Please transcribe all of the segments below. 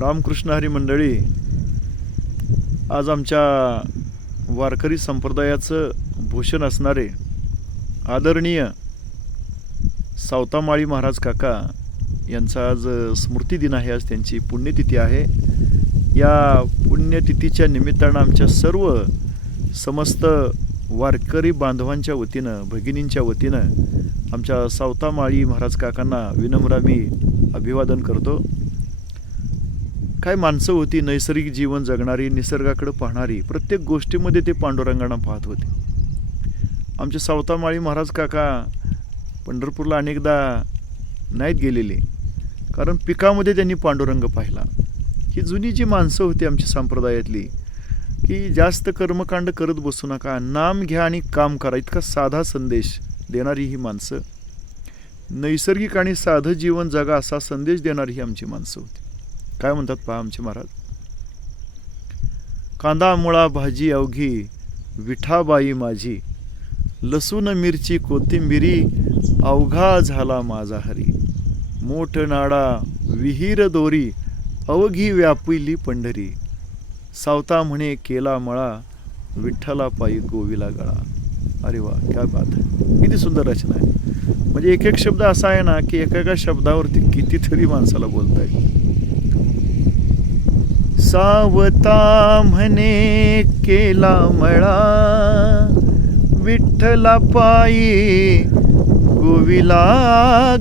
रामकृष्ण हरी मंडळी आज आमच्या वारकरी संप्रदायाचं भूषण असणारे आदरणीय सावतामाळी महाराज काका यांचा आज स्मृती दिन आहे आज त्यांची पुण्यतिथी आहे. या पुण्यतिथीच्या निमित्तानं आमच्या सर्व समस्त वारकरी बांधवांच्या वतीनं भगिनींच्या वतीनं आमच्या सावतामाळी महाराज काकांना विनम्र मी अभिवादन करतो. काय माणसं होती नैसर्गिक जीवन जगणारी निसर्गाकडे पाहणारी प्रत्येक गोष्टीमध्ये ते पांडुरंगांना पाहत होते. आमचे सावतामाळी महाराज काका पंढरपूरला अनेकदा नाहीत गेलेले कारण पिकामध्ये त्यांनी पांडुरंग पाहिला. ही जुनी जी माणसं होती आमच्या संप्रदायातली की जास्त कर्मकांड करत बसू नका नाम घ्या आणि काम करा इतका साधा संदेश देणारी ही माणसं नैसर्गिक आणि साधं जीवन जगा असा संदेश देणारी ही आमची माणसं होती. काय म्हणतात पहा आमचे महाराज? कांदा मुळा भाजी अवघी विठाबाई माझी लसूण मिरची कोथिंबिरी अवघा झाला माझा हरी. मोठ नाडा विहीर दोरी अवघी व्यापिली पंढरी. सावता म्हणे केला मळा विठ्ठला पायी गोविला गळा. अरे वा काय बात आहे. किती सुंदर रचना आहे. म्हणजे एक एक शब्द असा आहे ना की एका एका शब्दावरती कितीतरी माणसाला बोलता येईल. सावता म्हणे केला मळा. विठ्ठला पायी गोविला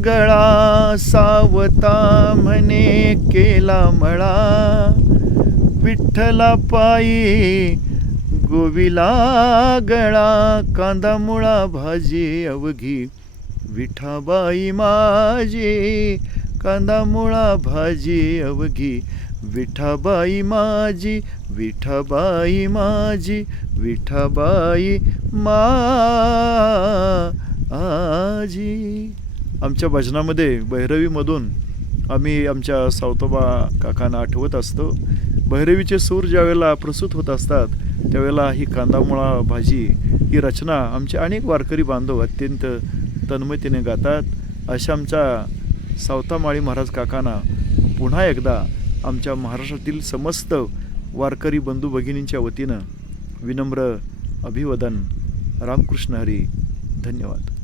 गळा. सावता म्हणे केला मळा. विठ्ठला पायी गोविला गळा. कांदा मुळा भाजी अवघी. विठाबाई माझी कांदा मुळा भाजी अवघी. विठाबाई माझी विठाबाई माझी विठाबाई माझी. आमच्या भजनामध्ये भैरवीमधून आम्ही आमच्या सावतोबा काकांना आठवत असतो. भैरवीचे सूर ज्यावेळेला प्रसूत होत असतात त्यावेळेला ही कांदामुळा भाजी ही रचना आमचे अनेक वारकरी बांधव अत्यंत तन्मयतेने गातात. अशा आमच्या सावतामाळी महाराज काकांना पुन्हा एकदा आमच्या महाराष्ट्रातील समस्त वारकरी बंधू भगिनींच्या वतीनं विनम्र अभिवादन. रामकृष्ण हरी धन्यवाद.